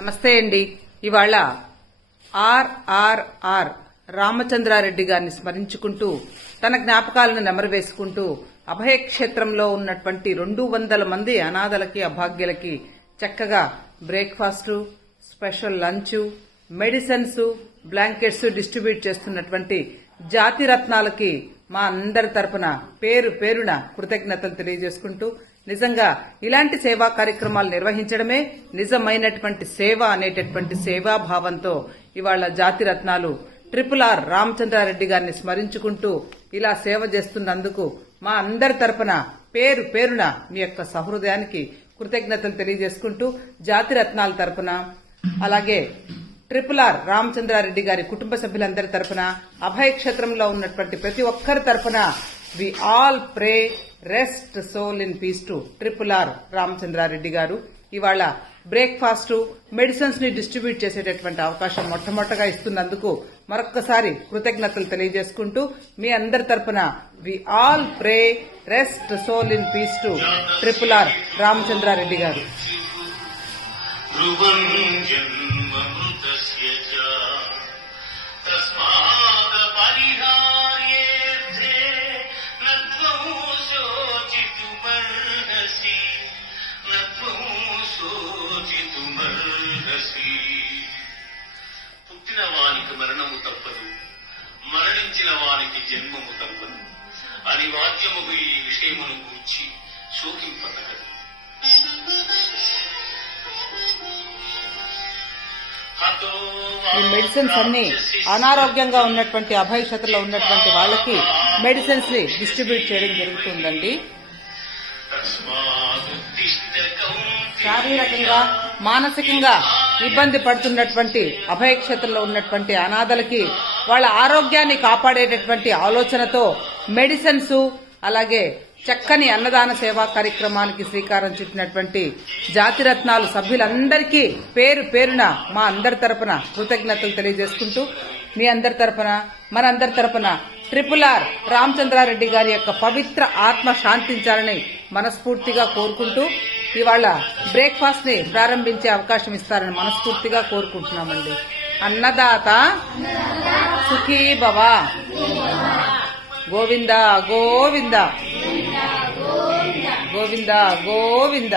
నమస్తే అండి. ఇవాళ ఆర్ఆర్ఆర్ రామచంద్రారెడ్డి గారిని స్మరించుకుంటూ తన జ్ఞాపకాలను నెమరువేసుకుంటూ అభయక్షేత్రంలో ఉన్నటువంటి 200 మంది అనాథలకి అభాగ్యులకి చక్కగా breakfast, special lunch, medicines, blankets distribute చేస్తున్నటువంటి జాతి రత్నాలకి మా అందరి తరపున పేరు పేరున కృతజ్ఞతలు తెలియజేసుకుంటూ, నిజంగా ఇలాంటి సేవా కార్యక్రమాలు నిర్వహించడమే నిజమైనటువంటి సేవ అనేటటువంటి సేవాభావంతో ఇవాళ జాతి రత్నాలు RRR రామచంద్రారెడ్డి గారిని స్మరించుకుంటూ ఇలా సేవ చేస్తున్నందుకు మా అందరి తరపున పేరు పేరున మీ యొక్క సహృదయానికి కృతజ్ఞతలు తెలియజేసుకుంటూ, జాతి రత్నాల తరపున అలాగే RRR రామచంద్రారెడ్డి గారి కుటుంబ సభ్యులందరి తరపున, అభయక్షేత్రంలో ఉన్నటువంటి ప్రతి ఒక్కరి తరపున we all pray rest soul in peace to RRR Ramachandra Reddy గారు. ఇవాళ బ్రేక్ఫాస్ట్, మెడిసిన్స్ ని డిస్ట్రిబ్యూట్ చేసేటటువంటి అవకాశం మొట్టమొదటగా ఇస్తున్నందుకు మరొక్కసారి కృతజ్ఞతలు తెలియజేసుకుంటూ, మీ అందరి తరపున we all pray rest soul in peace to RRR Ramachandra Reddy గారు. పుట్టిన వానికి మరణము తప్పదు, మరణించిన వానికి జన్మము తప్పదు. అనివార్యముగు ఈ విషయమును గూర్చి శోకింపతగదు. ఈ మెడిసిన్స్ అన్ని అనారోగ్యంగా ఉన్నటువంటి అభయక్షతలో ఉన్నటువంటి వాళ్ళకి మెడిసిన్స్ ని డిస్ట్రిబ్యూట్ చేయడం జరుగుతుందండి. శారీరకంగా, మానసికంగా ఇబ్బంది పడుతున్నటువంటి అభయక్షేత్రంలో ఉన్నటువంటి అనాథలకి వాళ్ళ ఆరోగ్యాన్ని కాపాడేటటువంటి ఆలోచనతో మెడిసిన్స్, అలాగే చక్కని అన్నదాన సేవా కార్యక్రమానికి శ్రీకారం చుట్టినటువంటి జాతిరత్నాలు సభ్యులందరికీ పేరు పేరున మా అందరి తరపున కృతజ్ఞతలు తెలియజేసుకుంటూ, మీ అందరి తరపున, మనందరి తరపున RRR రామచంద్రారెడ్డి గారి యొక్క పవిత్ర ఆత్మ శాంతించాలని మనస్ఫూర్తిగా కోరుకుంటూ, ఇవాళ బ్రేక్ఫాస్ట్ ని ప్రారంభించే అవకాశం ఇస్తారని మనస్ఫూర్తిగా కోరుకుంటున్నామండి. అన్నదాత సుఖీ భవ. గోవింద గోవింద గోవింద గోవింద.